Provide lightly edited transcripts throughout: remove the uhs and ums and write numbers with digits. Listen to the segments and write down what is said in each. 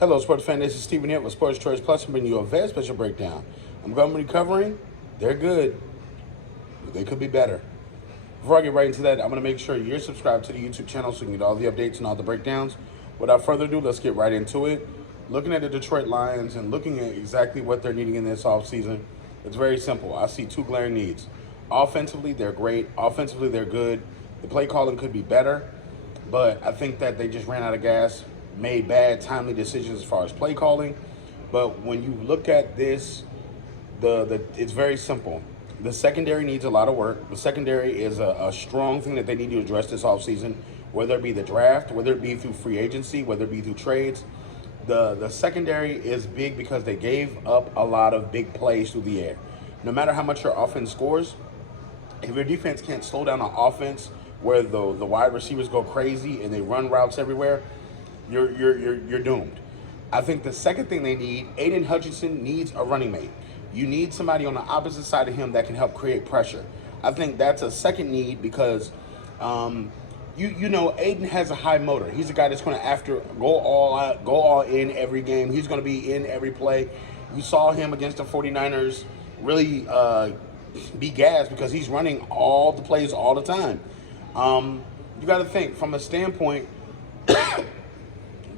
Hello, sports fan. This is Stephen here with Sports Choice Plus. I'm bringing you a very special breakdown. I'm Montgomery covering. They're good, but they could be better. Before I get right into that, I'm going to make sure you're subscribed to the YouTube channel so you can get all the updates and all the breakdowns. Without further ado, let's get right into it. Looking at the Detroit Lions and looking at exactly what they're needing in this offseason, it's very simple. I see two glaring needs. Offensively, they're great. Offensively, they're good. The play calling could be better, but I think that they just ran out of gas, made bad, timely decisions as far as play calling. But when you look at this, it's very simple. The secondary needs a lot of work. The secondary is a strong thing that they need to address this offseason, whether it be the draft, whether it be through free agency, whether it be through trades. The secondary is big because they gave up a lot of big plays through the air. No matter how much your offense scores, if your defense can't slow down an offense where the wide receivers go crazy and they run routes everywhere, you're doomed. I think the second thing they need, Aiden Hutchinson needs a running mate. You need somebody on the opposite side of him that can help create pressure. I think that's a second need because you know Aiden has a high motor. He's a guy that's going to go all out, go all in every game. He's going to be in every play. You saw him against the 49ers really be gassed because he's running all the plays all the time. You got to think from a standpoint.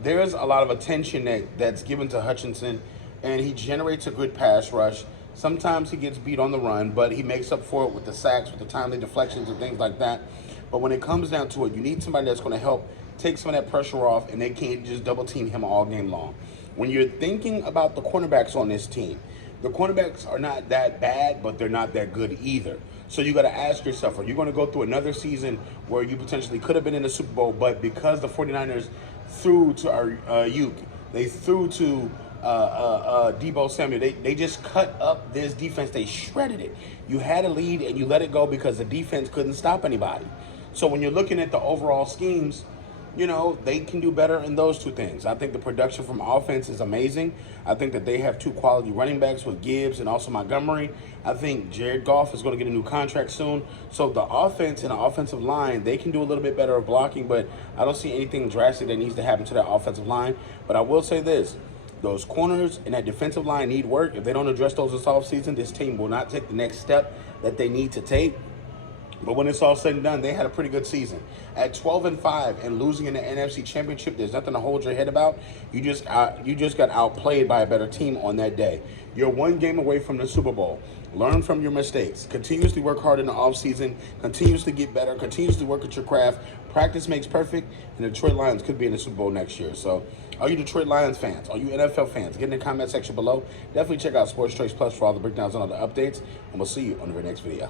There's a lot of attention that's given to Hutchinson, and he generates a good pass rush. Sometimes he gets beat on the run, but he makes up for it with the sacks, with the timely deflections and things like that. But when it comes down to it, you need somebody that's going to help take some of that pressure off, and they can't just double team him all game long. When you're thinking about the cornerbacks on this team, the cornerbacks are not that bad, but they're not that good either. So you got to ask yourself, are you going to go through another season where you potentially could have been in the Super Bowl, but because the 49ers threw to Ayuk, they threw to Deebo Samuel, they just cut up this defense. They shredded it. You had a lead and you let it go because the defense couldn't stop anybody. So when you're looking at the overall schemes, you know, they can do better in those two things. I think the production from offense is amazing. I think that they have two quality running backs with Gibbs and also Montgomery. I think Jared Goff is going to get a new contract soon. So the offense and the offensive line, they can do a little bit better of blocking, but I don't see anything drastic that needs to happen to that offensive line. But I will say this. Those corners and that defensive line need work. If they don't address those this offseason, this team will not take the next step that they need to take. But when it's all said and done, they had a pretty good season. At 12-5 and losing in the NFC Championship, there's nothing to hold your head about. You just got outplayed by a better team on that day. You're one game away from the Super Bowl. Learn from your mistakes. Continuously work hard in the offseason. Continuously get better. Continuously work at your craft. Practice makes perfect, and the Detroit Lions could be in the Super Bowl next year. So, are you Detroit Lions fans? Are you NFL fans? Get in the comment section below. Definitely check out Sports Choice Plus for all the breakdowns and all the updates, and we'll see you on the very next video.